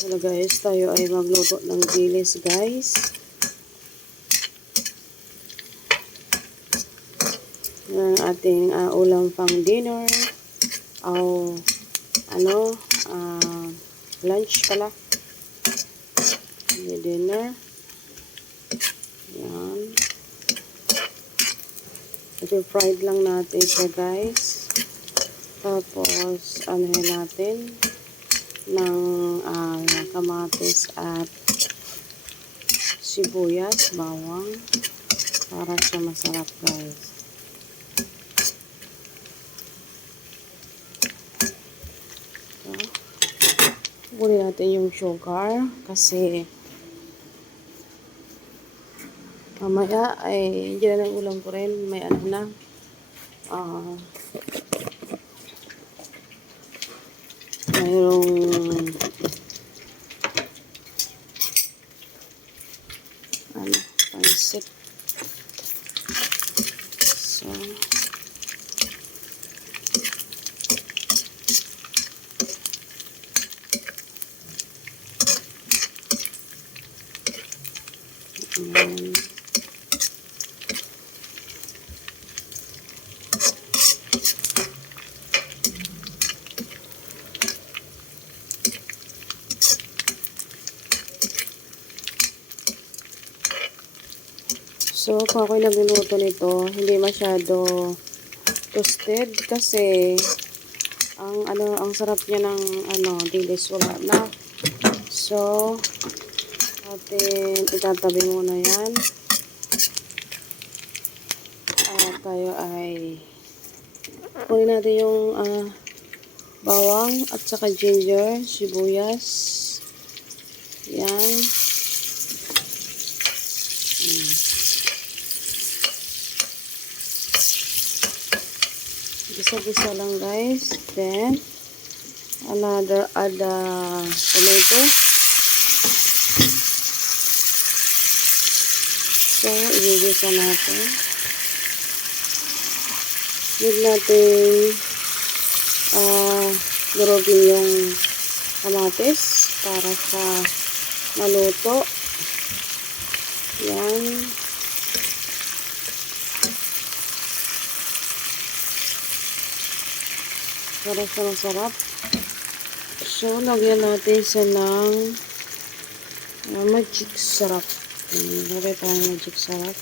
Hello guys, tayo ay magluto ng dilis guys. Ng ating ulam pang dinner. Lunch pala. Dinner. Yan. Ito fried lang natin siya guys. Tapos, natin ng kamatis at sibuyas, bawang para siya masarap guys. So, kunin natin yung sugar kasi mamaya ay hindi na ng ulam ko rin, may mayroong pansit. So, So, kung ako'y nagluluto nito, hindi masyado toasted kasi ang sarap niya ng dilis wala na. So, atin itatabi muna yan. Tayo ay kunin natin yung bawang at saka ginger, sibuyas. Yan. Gisa-gisa lang guys. Then, add tomato. So, igigisa natin. Need natin durugin yung kamatis para sa maluto. Yan. Para sa masarap. So, lagyan natin sa ng magic sarap. Lagay tayo magic sarap.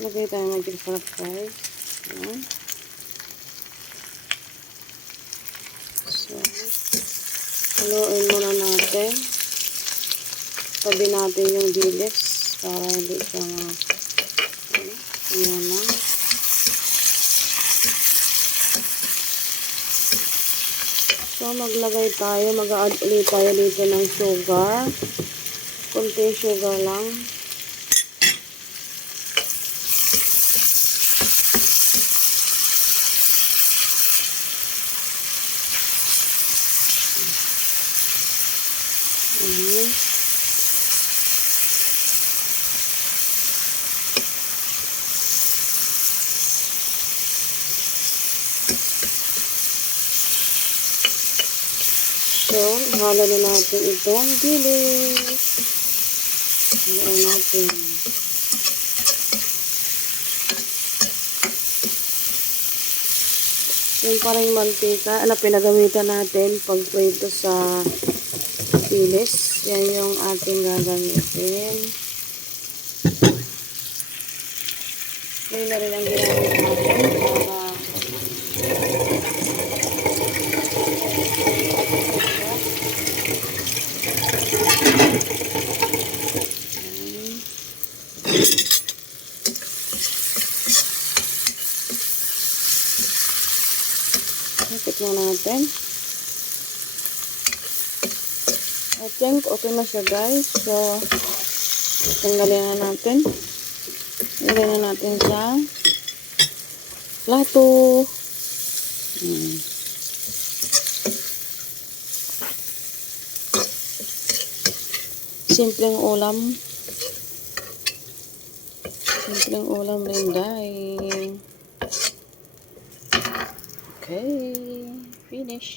Lagay tayo magic sarap guys. Yan. So, haluin muna natin. Tabi natin yung dilis para hindi siya na. So, maglagay tayo. Mag-add ulit tayo dito ng sugar. Kunting sugar lang. So, halo na natin itong dilis. Halo natin. Yung parang mantika na pinagamitan natin pag prito sa dilis. Yan yung ating gagamitin. Yan na rin ang ginamit natin para tikman natin. I think okay na siya guys. So, tanggalin na natin. Ilagay na natin sa plato. simpleng ulam. Simpleng ulam lang dahil. Okay, finish.